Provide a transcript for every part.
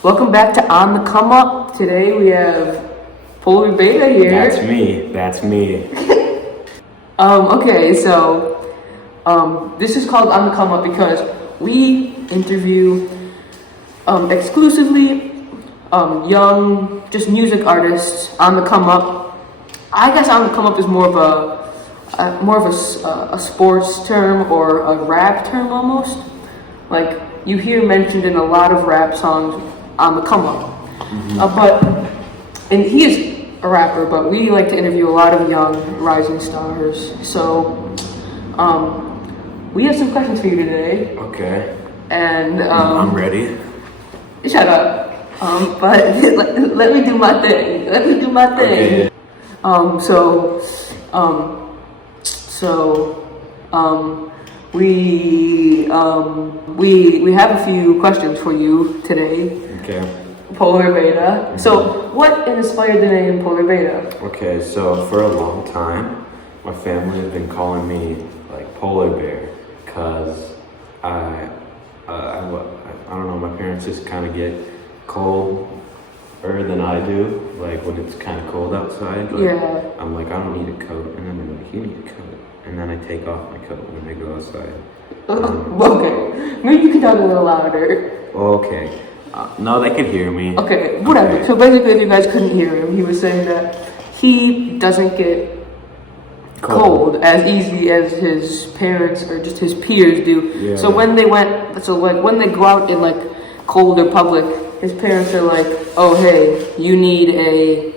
Welcome back to On The Comeup. Today we have PolarBeta here. That's me. Okay, so this is called On The Comeup because we interview exclusively young, just music artists on the come up. I guess On The Comeup is more of a sports term or a rap term almost. Like you hear mentioned in a lot of rap songs on the come up. And he is a rapper, but we like to interview a lot of young rising stars. So we have some questions for you today. Okay. And I'm ready. Shut up. But let me do my thing. Okay. We have a few questions for you today. Okay. PolarBeta. So, what inspired the name PolarBeta? Okay, so for a long time, my family has been calling me like Polar Bear, cause I don't know, my parents just kind of get colder than I do, like when it's kind of cold outside. Like, Yeah. I'm like, I don't need a coat, and then they're like, you need a coat, and then I take off my coat when I go outside. Okay, maybe you can talk a little louder. Okay. No, they can hear me. Okay, whatever. Okay. So basically, if you guys couldn't hear him, he was saying that he doesn't get cold as easy as his parents or just his peers do. Yeah. So when they when they go out in like cold or public, his parents are like, "Oh, hey, you need a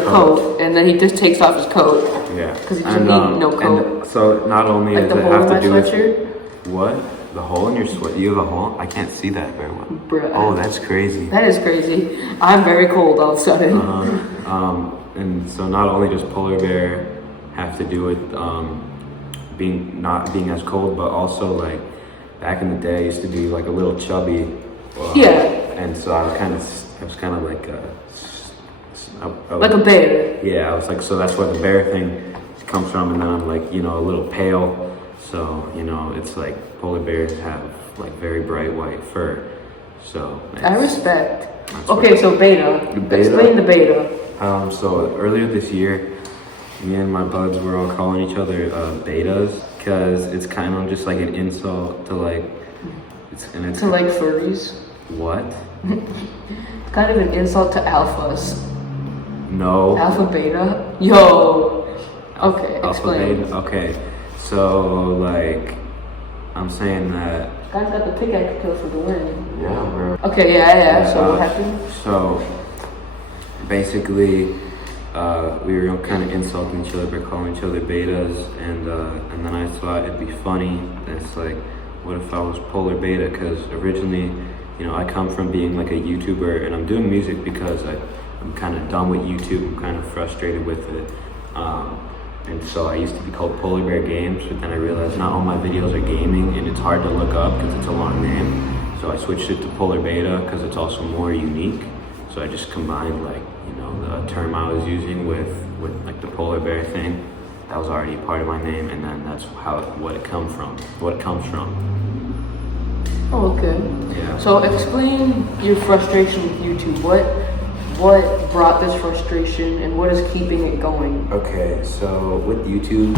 coat," and then he just takes off his coat. Yeah. Because he doesn't need no coat. And so not only Like does the it hole have in to my do with sweatshirt. what? The hole in your sweat? You have a hole? I can't see that very well. Bruh. Oh, that's crazy. That is crazy. I'm very cold all of a sudden. And so not only does Polar Bear have to do with not being as cold, but also like back in the day I used to be like a little chubby. Yeah. And so I was kind of like Like a bear. Yeah, I was like, so that's where the bear thing comes from, and then I'm like, a little pale. So, it's like polar bears have like very bright white fur. So I respect. That's Okay, so beta. Explain the beta. So earlier this year, me and my buds were all calling each other betas because it's kind of just like an insult to like, To like furries. What? It's kind of an insult to alphas. No. Alpha beta. Yo. Okay, explain. Beta? Okay, so like, I'm saying that. Guy's got the pickaxe kill for the win. Yeah, bro. Okay, yeah. So what happened? So basically, we were kind of insulting each other by calling each other betas, and then I thought it'd be funny. It's like, what if I was Polar Beta? Because originally, I come from being like a YouTuber, and I'm doing music because I'm kind of done with YouTube. I'm kind of frustrated with it. And so I used to be called Polar Bear Games, but then I realized not all my videos are gaming, and it's hard to look up because it's a long name. So I switched it to Polar Beta because it's also more unique. So I just combined the term I was using with like the polar bear thing. That was already part of my name, and then that's what it comes from. Oh, okay. Yeah. So explain your frustration with YouTube. What brought this frustration, and what is keeping it going? Okay, so with YouTube,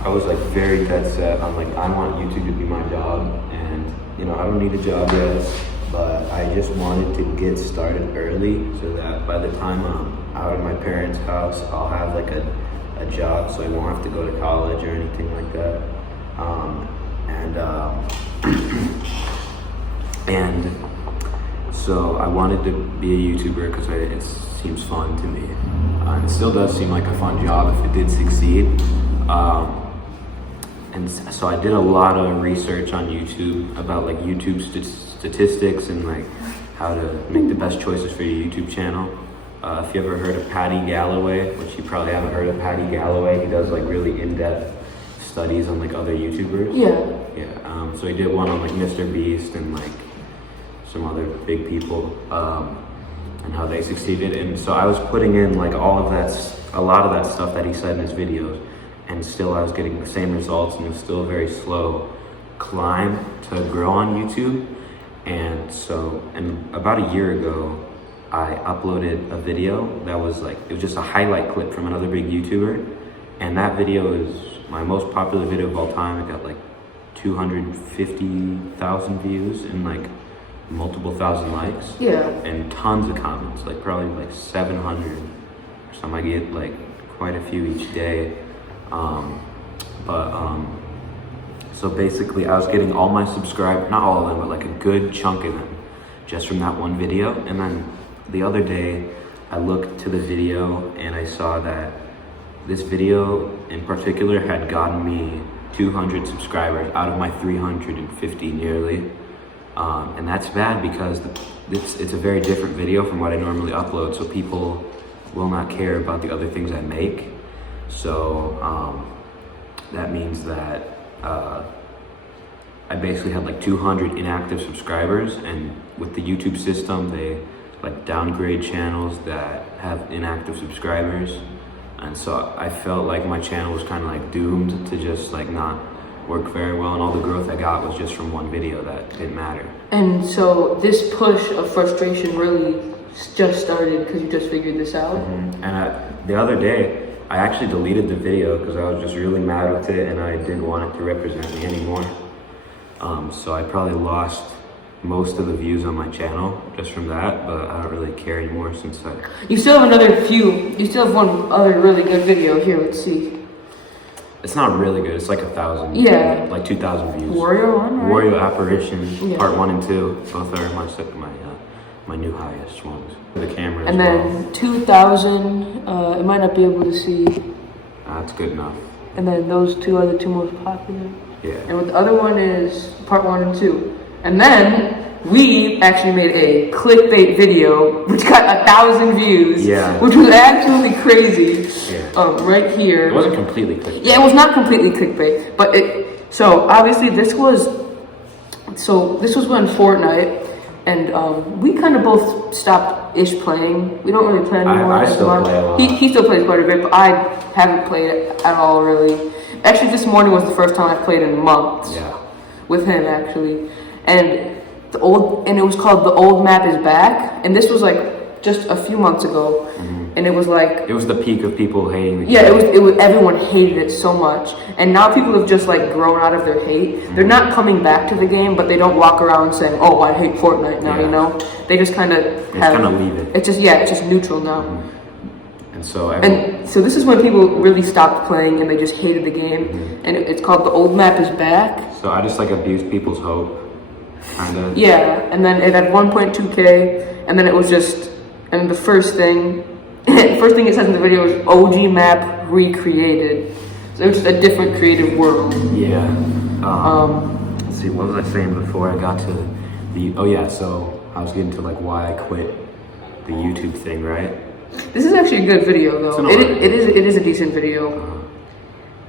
I was like very dead set on like, I want YouTube to be my job, and I don't need a job yet, but I just wanted to get started early so that by the time I'm out of my parents' house, I'll have like a job, so I won't have to go to college or anything like that. And so I wanted to be a YouTuber because it seems fun to me. It still does seem like a fun job if it did succeed. And so I did a lot of research on YouTube about like YouTube statistics and like how to make the best choices for your YouTube channel. If you ever heard of Patty Galloway, which you probably haven't heard of Patty Galloway, he does like really in-depth studies on like other YouTubers. Yeah. So he did one on like Mr. Beast and like some other big people, and how they succeeded. And so I was putting in like a lot of that stuff that he said in his videos, and still I was getting the same results, and it was still a very slow climb to grow on YouTube. And so, and about a year ago, I uploaded a video that was like, it was just a highlight clip from another big YouTuber. And that video is my most popular video of all time. It got like 250,000 views and like multiple thousand likes. Yeah. And tons of comments, like probably like 700 or something. I get like quite a few each day. So basically I was getting all my subscribers, not all of them, but like a good chunk of them just from that one video. And then the other day I looked to the video and I saw that this video in particular had gotten me 200 subscribers out of my 350 nearly. And that's bad because it's a very different video from what I normally upload, so people will not care about the other things I make. So that means that I basically had like 200 inactive subscribers, and with the YouTube system, they like downgrade channels that have inactive subscribers. And so I felt like my channel was kind of like doomed to just like not work very well, and all the growth I got was just from one video that didn't matter. And so this push of frustration really just started because you just figured this out? Mm-hmm. And the other day, I actually deleted the video because I was just really mad with it and I didn't want it to represent me anymore. So I probably lost most of the views on my channel just from that, but I don't really care anymore since I... You still have you still have one other really good video here, let's see. It's not really good, it's like 1,000. Yeah. Like 2,000 views. Warrior 1, right? Warrior Apparition, yeah. Part 1 and 2, both are my new highest ones. The camera and then 2,000, it might not be able to see. That's good enough. And then those two are the two most popular. Yeah. And the other one is Part 1 and 2. And then we actually made a clickbait video which got 1,000 views. Yeah. Which was absolutely crazy. Yeah. Right here. It wasn't completely clickbait. Yeah, it was not completely clickbait, but so obviously this was when Fortnite, and we kind of both stopped playing. We don't really play anymore. I still play a lot. He still plays quite a bit, but I haven't played it at all really. Actually, this morning was the first time I've played in months. Yeah. With him actually, and it was called The Old Map Is Back, and this was like just a few months ago. Mm-hmm. And it was like... It was the peak of people hating the game. Yeah, it was everyone hated it so much. And now people have just like grown out of their hate. Mm-hmm. They're not coming back to the game, but they don't walk around saying, oh, I hate Fortnite now, you know? They just kind of leave it. It's just neutral now. Mm-hmm. And so this is when people really stopped playing and they just hated the game. Mm-hmm. And it's called The Old Map Is Back. So I just like abused people's hope, kind of. Yeah, and then it had 1.2K, and then it was just, and the first thing it says in the video is OG map recreated. So it's just a different creative world. Yeah. Let's see, what was I saying before I got to the... Oh yeah, so I was getting to like why I quit the YouTube thing, right? This is actually a good video though. It is a decent video.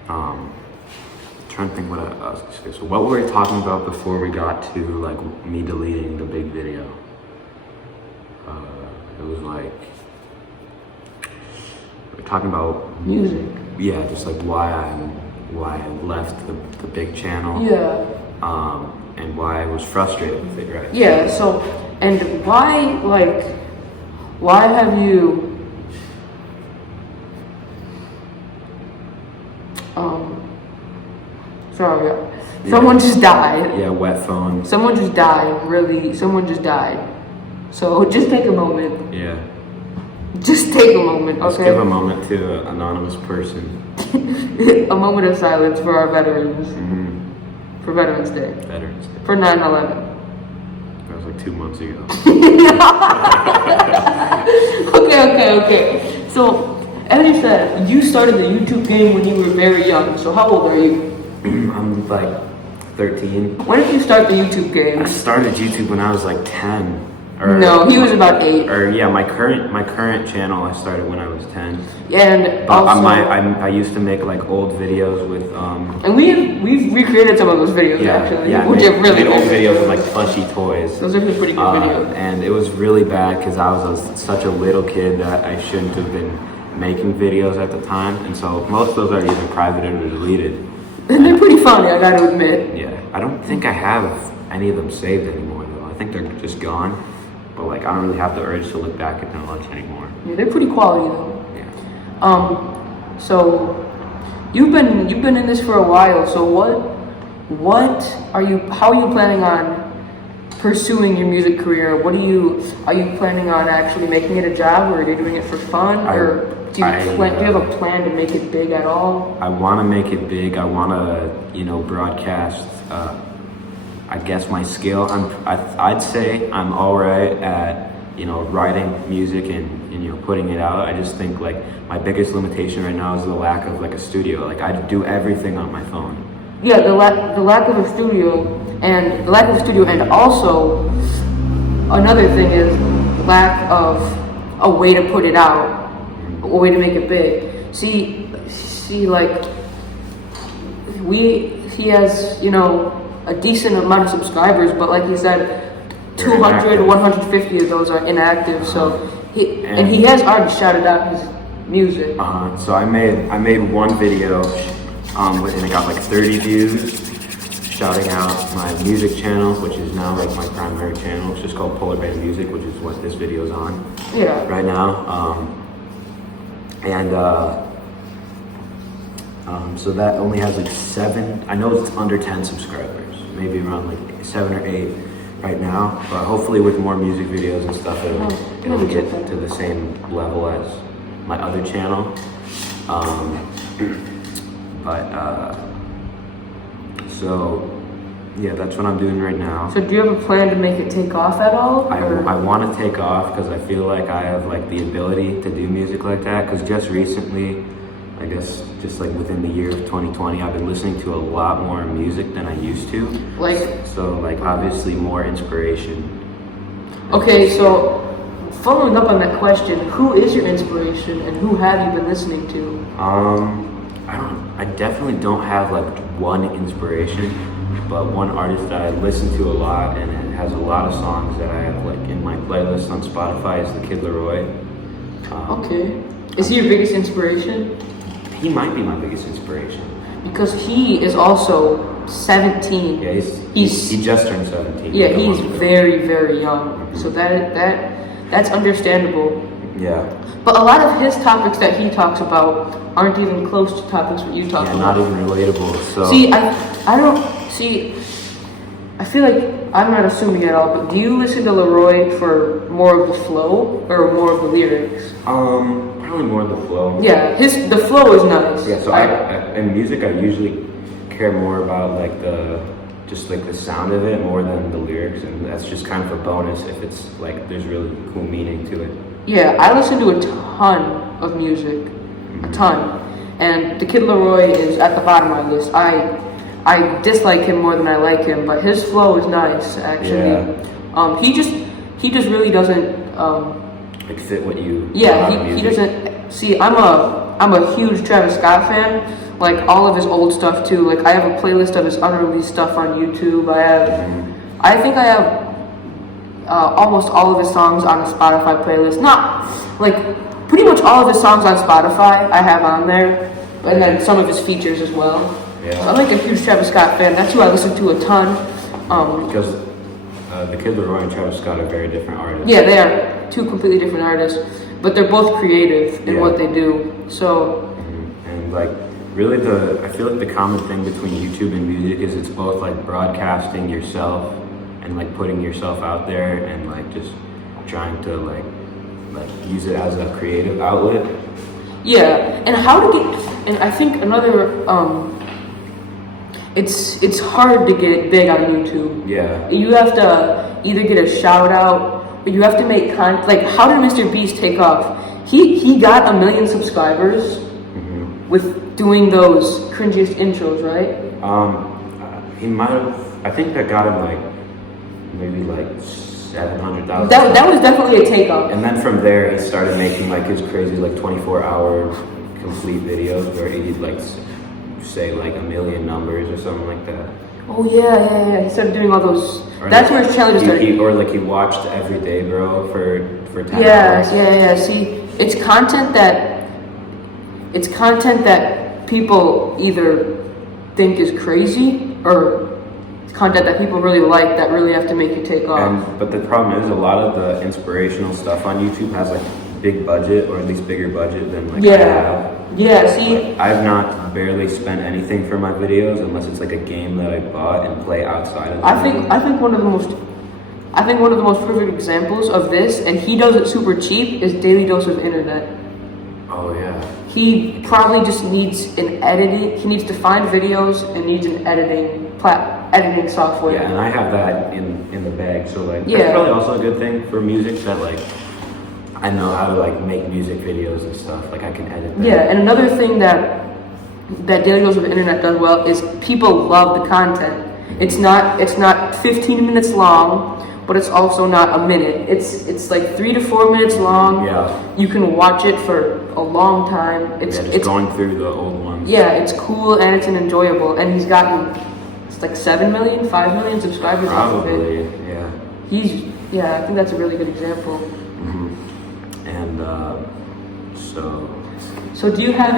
Trying to think what I was going to say. So what were we talking about before we got to like me deleting the big video? It was like... We're talking about music. Yeah, just like why I left the big channel. Yeah. And why I was frustrated with it, right? Yeah. So, and why have you? Sorry. Yeah. Someone just died. Yeah, wet phone. Someone just died. Really, someone just died. So just take a moment. Yeah. Just take a moment, okay? Let's give a moment to an anonymous person. A moment of silence for our veterans. Mm-hmm. For Veterans Day. Veterans Day. For 9/11. That was like 2 months ago. Okay. So, as you said, you started the YouTube game when you were very young. So how old are you? I'm like 13. When did you start the YouTube game? I started YouTube when I was like 10. No, he was about 8. Or yeah, my current channel I started when I was 10. Yeah, and but also I used to make like old videos with And we've recreated some of those videos actually. Yeah, which are really made old videos with like plushy toys. Those are pretty good videos. And it was really bad because I was such a little kid that I shouldn't have been making videos at the time, and so most of those are either private or deleted. And they're pretty funny, I gotta admit. Yeah, I don't think I have any of them saved anymore though. I think they're just gone. But like, I don't really have the urge to look back at them much anymore. Yeah, they're pretty quality though. Yeah. So you've been in this for a while. So how are you planning on pursuing your music career? Are you planning on actually making it a job, or are you doing it for fun, or do you have a plan to make it big at all? I want to make it big. I want to, broadcast. I guess my skill. I'd say I'm all right at, writing music and putting it out. I just think like my biggest limitation right now is the lack of like a studio. Like I do everything on my phone. Yeah, the lack of a studio, and also another thing is lack of a way to put it out, a way to make it big. See, like he has a decent amount of subscribers, but like he said, 200, 150 of those are inactive. So he has already shouted out his music. So I made one video. And it got like 30 views, shouting out my music channel, which is now like my primary channel. It's just called PolarBeta's Music, which is what this video is on right now. So that only has like 7, I know it's under 10 subscribers, maybe around like 7 or 8 right now. But hopefully with more music videos and stuff, it'll get to the same level as my other channel. So yeah, that's what I'm doing right now. So do you have a plan to make it take off at all? I want to take off because I feel like I have like the ability to do music like that. Because just recently, I guess just like within the year of 2020, I've been listening to a lot more music than I used to. So obviously more inspiration. Okay, so following up on that question, who is your inspiration and who have you been listening to? I definitely don't have like one inspiration, but one artist that I listen to a lot and it has a lot of songs that I have like in my playlist on Spotify is the Kid Laroi. Okay. Is he your biggest inspiration? He might be my biggest inspiration. Because he is also 17. Yeah, he just turned 17. Yeah, he's very, very young. Mm-hmm. So that's understandable. Yeah. But a lot of his topics that he talks about aren't even close to topics that you talk about. Not even relatable. So I feel like I'm not assuming at all, but do you listen to Laroi for more of the flow or more of the lyrics? Probably more of the flow. Yeah, the flow is nice. Yeah, so in music I usually care more about like the sound of it more than the lyrics, and that's just kind of a bonus if it's like there's really cool meaning to it. Yeah, I listen to a ton of music, a ton, and the Kid Laroi is at the bottom of my list. I dislike him more than I like him, but his flow is nice actually. Yeah. He just really doesn't like fit what you. Yeah, he doesn't. See, I'm a huge Travis Scott fan. Like all of his old stuff too. Like I have a playlist of his unreleased stuff on YouTube. I think I have almost all of his songs on a Spotify playlist. Not like pretty much all of his songs on Spotify I have on there, and then some of his features as well. Yeah. So I'm like a huge Travis Scott fan. That's who I listen to a ton. Because the Kid Laroi and Travis Scott are very different artists. Yeah, they are two completely different artists, but they're both creative in what they do. So and like really I feel like the common thing between YouTube and music is it's both like broadcasting yourself and like putting yourself out there and like just trying to like use it as a creative outlet. Yeah, and I think another it's hard to get big on YouTube. Yeah. You have to either get a shout out or you have to make like how did Mr. Beast take off? He got 1 million subscribers with doing those cringiest intros, right? He might have. I think that got him like maybe like 700,000. That was definitely a takeoff. And then from there, he started making like his crazy like 24-hour complete videos where he'd like say like 1 million numbers or something like that. Oh yeah. He started doing all those. That's where his challenges started. He watched Every Day, bro, for 10 hours. Yeah. See, it's content that people either think is crazy or content that people really like that really have to make you take off. But the problem is a lot of the inspirational stuff on YouTube has like big budget, or at least bigger budget than like I have. Yeah, see, I've not barely spent anything for my videos unless it's like a game that I bought and play outside of. I think one of the most perfect examples of this, and he does it super cheap, is Daily Dose of Internet. Oh yeah. He probably just needs an editing. He needs to find videos and needs an editing software. Yeah, and I have that in the bag. So like, Yeah. that's probably also a good thing for music, that like I know how to like make music videos and stuff. Like I can edit them. Yeah, and another thing that Daily Dose of Internet does well is people love the content. It's not 15 minutes long, but it's also not a minute. It's like 3 to 4 minutes long. Yeah. You can watch it for a long time. It's going through the old ones. Yeah, it's cool and it's an enjoyable. And he's gotten like 7 million, 5 million subscribers off of Probably, it. yeah. I think that's a really good example. And So do you have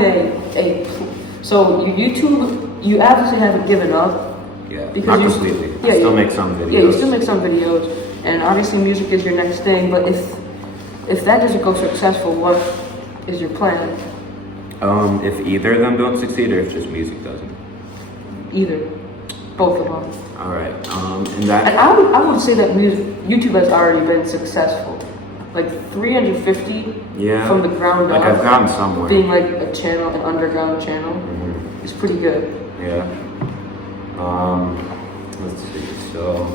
so your YouTube, you obviously haven't given up. yeah, Because not you- completely. yeah, I still you- make some videos. Yeah, you still make some videos, and obviously music is your next thing. But if that doesn't go successful, what is your plan? If either of them don't succeed, or if just music doesn't. Either, both of them. All right. And And that. I would say that YouTube has already been successful. Like 350 Yeah. from the ground Like up, I've gotten somewhere. being like a channel, an underground channel, is pretty good. Yeah. Let's see. So,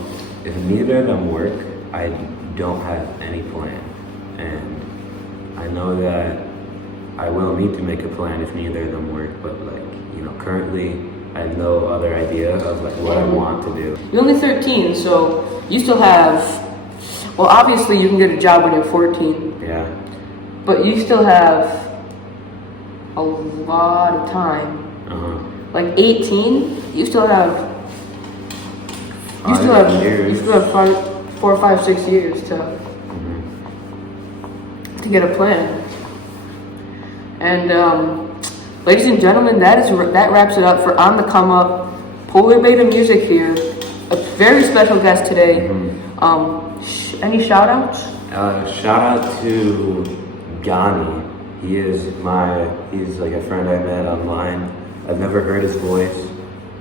if neither of them work, I don't have any plan, and I know that I will need to make a plan if neither of them work. But like, currently, I have no other idea of like what I want to do. You're only 13, so you still have. Well, obviously, you can get a job when you're 14, Yeah. but you still have a lot of time. Like 18, you still have. You still have. Years. You still have 4, 5, 6 years to get a plan. And ladies and gentlemen, that wraps it up for On The Comeup. Polar Beta Music here. A very special guest today. Any shout outs? Shout out to Ghani. He's like a friend I met online. I've never heard his voice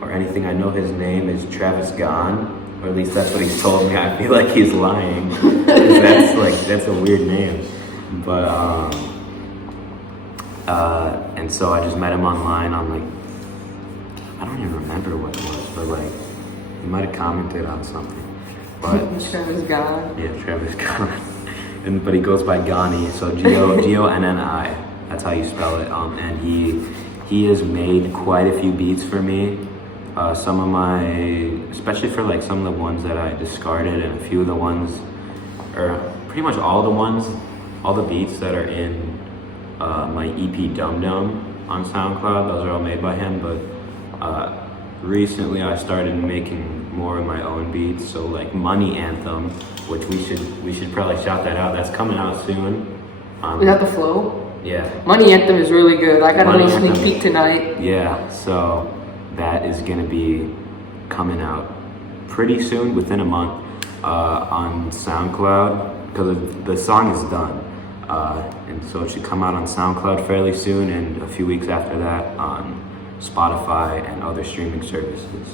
or anything. I know his name is Travis Gahn, or at least that's what he's told me. I feel like he's lying. 'Cause that's a weird name. But and so I just met him online on like, I don't even remember what it was, but like he might have commented on something. But Travis God. yeah, Travis Gahn. But he goes by Ghani, so Gonni. That's how you spell it. And he has made quite a few beats for me. Some of my, especially for like some of the ones that I discarded, and a few of the ones, or pretty much all the beats that are in my EP Dum Dum on SoundCloud. Those are all made by him. But recently I started making more of my own beats. So like Money Anthem, which we should probably shout that out. That's coming out soon. We got the flow. Yeah. Money Anthem is really good. I got a Money little sneak Anthem. peek tonight. Yeah, so that is gonna be coming out pretty soon, within a month, on SoundCloud, because the song is done. And so it should come out on SoundCloud fairly soon, and a few weeks after that on Spotify and other streaming services.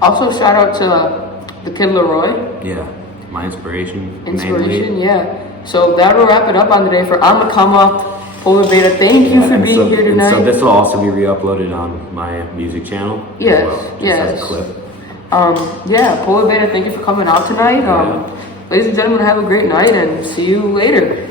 Also, shout out to the Kid Leroy. Yeah, my inspiration. Inspiration, mainly. yeah. So that'll wrap it up on today for On The Comeup, Polar Beta. Thank you for And being so, here and tonight. so this will also be re-uploaded on my music channel. Yes, as well, just yes. as a clip. Yeah, Polar Beta, thank you for coming out tonight. Ladies and gentlemen, have a great night and see you later.